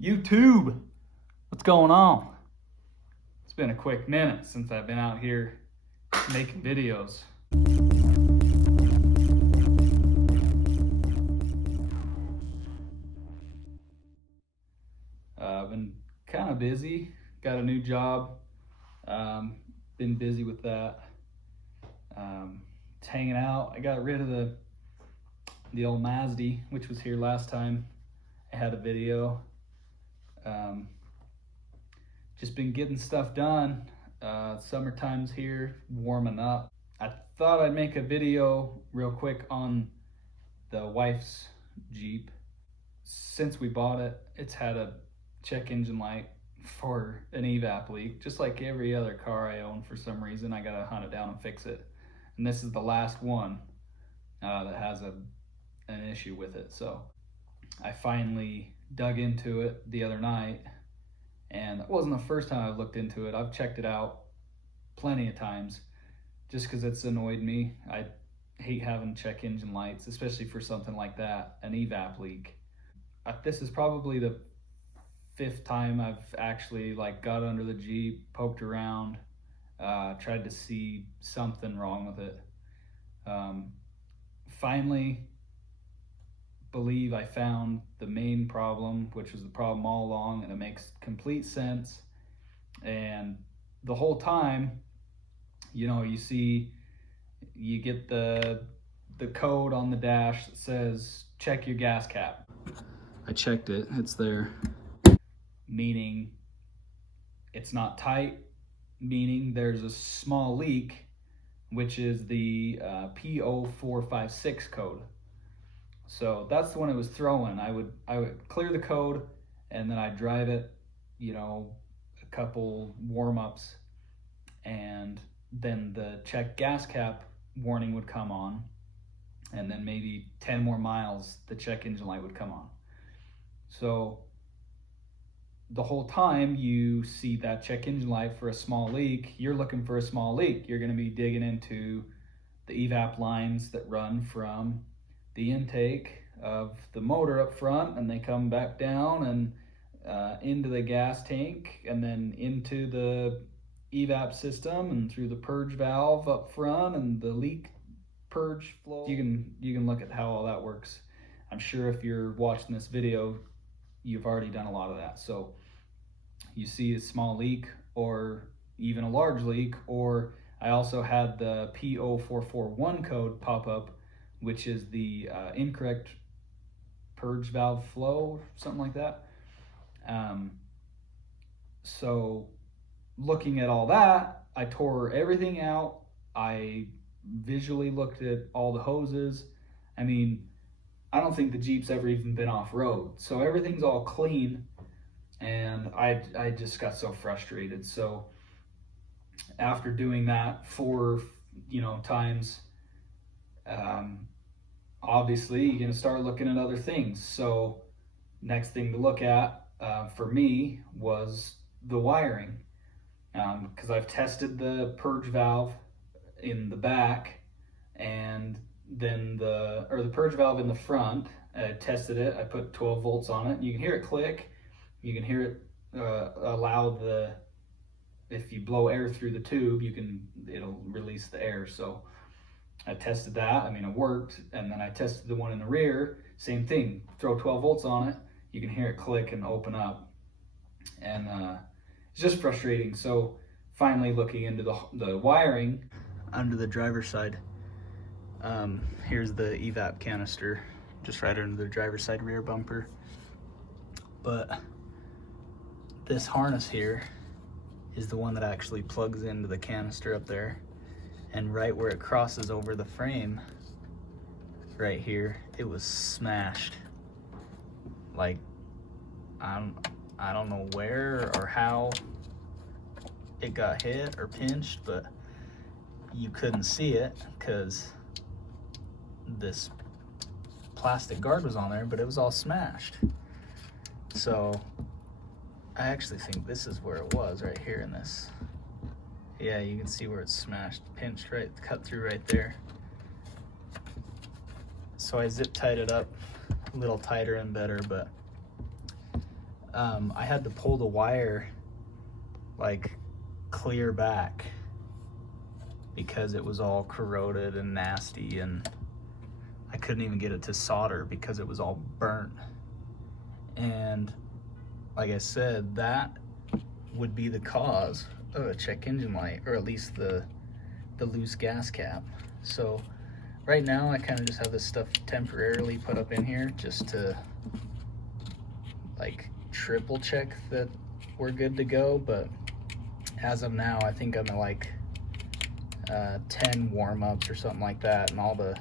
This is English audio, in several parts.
YouTube, what's going on? It's been a quick minute since I've been out here making videos. I've been kind of busy, got a new job, been busy with that. Just hanging out. I got rid of the old Mazda, which was here last time I had a video. Just been getting stuff done. Summertime's here, warming up. I thought I'd make a video real quick on the wife's Jeep. Since we bought it, it's had a check engine light for an evap leak. Just like every other car I own, for some reason, I gotta hunt it down and fix it. And this is the last one that has an issue with it. So I finally dug into it the other night, and it wasn't the first time I've looked into it. I've checked it out plenty of times just because it's annoyed me. I hate having check engine lights, especially for something like that, an evap leak. This is probably the 5th time I've actually got under the Jeep, poked around, tried to see something wrong with it. Finally believe I found the main problem, which was the problem all along, and it makes complete sense. And the whole time, you get the code on the dash that says check your gas cap. I checked it, it's there, meaning it's not tight, meaning there's a small leak, which is the P0456 code. So that's the one it was throwing. I would clear the code, and then I'd drive it, a couple warm-ups, and then the check gas cap warning would come on, and then maybe 10 more miles, the check engine light would come on. So the whole time you see that check engine light for a small leak, you're looking for a small leak. You're going to be digging into the evap lines that run from the intake of the motor up front, and they come back down and into the gas tank, and then into the evap system and through the purge valve up front and the leak purge flow. You can look at how all that works. I'm sure if you're watching this video, you've already done a lot of that. So you see a small leak or even a large leak, or I also had the P0441 code pop up, which is the incorrect purge valve flow, something like that. So looking at all that, I tore everything out. I visually looked at all the hoses. I mean, I don't think the Jeep's ever even been off-road, so everything's all clean, and I just got so frustrated. So after doing that 4 times, obviously you're gonna start looking at other things. So next thing to look at for me was the wiring, because I've tested the purge valve in the back, and then the purge valve in the front. I tested it. I put 12 volts on it. You can hear it click. You can hear it allow if you blow air through the tube, it'll release the air. So I tested that. I mean, it worked. And then I tested the one in the rear. Same thing. Throw 12 volts on it. You can hear it click and open up. And it's just frustrating. So finally looking into the wiring under the driver's side. Here's the evap canister, just right under the driver's side rear bumper. But this harness here is the one that actually plugs into the canister up there. And right where it crosses over the frame, right here, it was smashed. Like, I don't know where or how it got hit or pinched, but you couldn't see it because this plastic guard was on there, but it was all smashed. So I actually think this is where it was, right here in this. Yeah, you can see where it's smashed, pinched, right, cut through right there. So I zip tied it up a little tighter and better, but I had to pull the wire like clear back because it was all corroded and nasty, and I couldn't even get it to solder because it was all burnt. And like I said, that would be the cause of a check engine light, or at least the loose gas cap. So right now I kind of just have this stuff temporarily put up in here just to like triple check that we're good to go. But as of now, I think I'm at like 10 warm-ups or something like that, and all the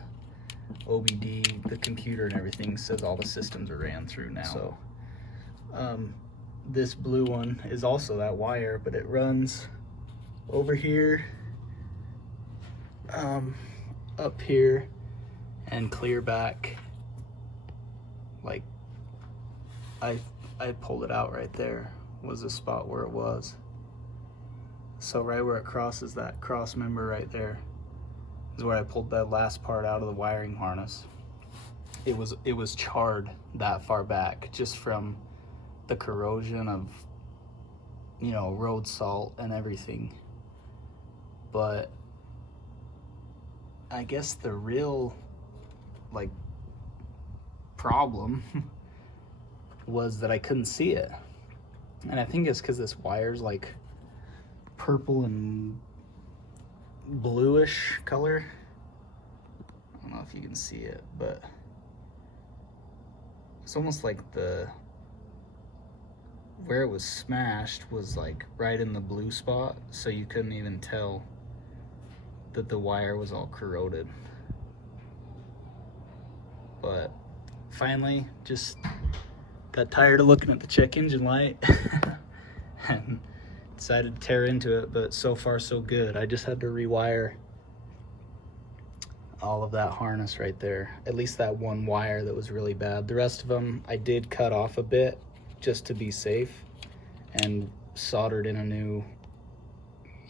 OBD, the computer and everything says all the systems are ran through now. So this blue one is also that wire, but it runs over here, up here, and clear back. Like I pulled it out right there was the spot where it was. So right where it crosses, that cross member right there, is where I pulled that last part out of the wiring harness. It was charred that far back just from the corrosion of, you know, road salt and everything. But I guess the real like problem was that I couldn't see it. And I think it's because this wire's like purple and bluish color. I don't know if you can see it, but it's almost like where it was smashed was like right in the blue spot, so you couldn't even tell that the wire was all corroded. But finally just got tired of looking at the check engine light and decided to tear into it. But so far so good. I just had to rewire all of that harness right there, at least that one wire that was really bad. The rest of them I did cut off a bit just to be safe, and soldered in a new,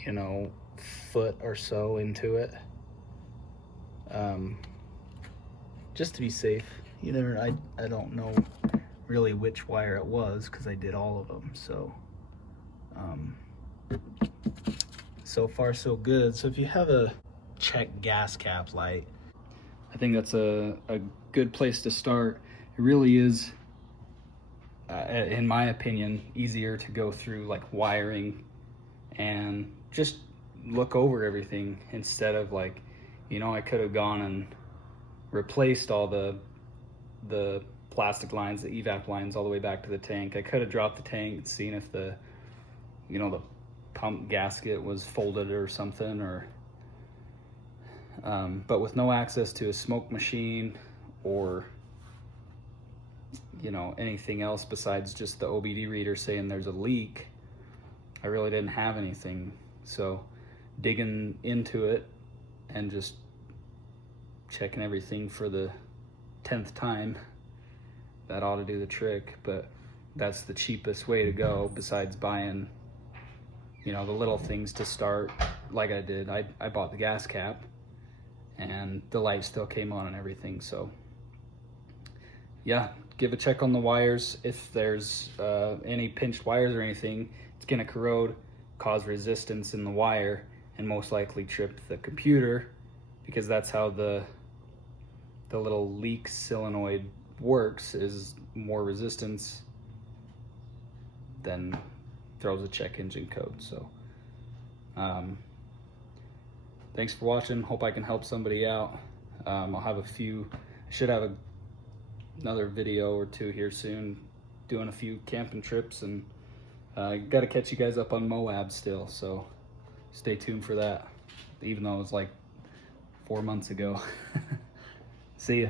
you know, foot or so into it, just to be safe. You never, I don't know really which wire it was because I did all of them. So so far so good. So if you have a check gas cap light, I think that's a good place to start. It really is, in my opinion, easier to go through like wiring and just look over everything instead of like, you know, I could have gone and replaced all the plastic lines, the evap lines all the way back to the tank. I could have dropped the tank and seen if the, you know, the pump gasket was folded or something, or but with no access to a smoke machine or, you know, anything else besides just the OBD reader saying there's a leak, I really didn't have anything. So digging into it and just checking everything for the 10th time, that ought to do the trick. But that's the cheapest way to go, besides buying, you know, the little things to start like I did. I bought the gas cap and the light still came on and everything. So yeah, give a check on the wires. If there's any pinched wires or anything, it's gonna corrode, cause resistance in the wire, and most likely trip the computer, because that's how the little leak solenoid works, is more resistance than throws a check engine code. So thanks for watching. Hope I can help somebody out. I'll have I should have another video or two here soon, doing a few camping trips, and got to catch you guys up on Moab still, so stay tuned for that, even though it was like 4 months ago. See ya.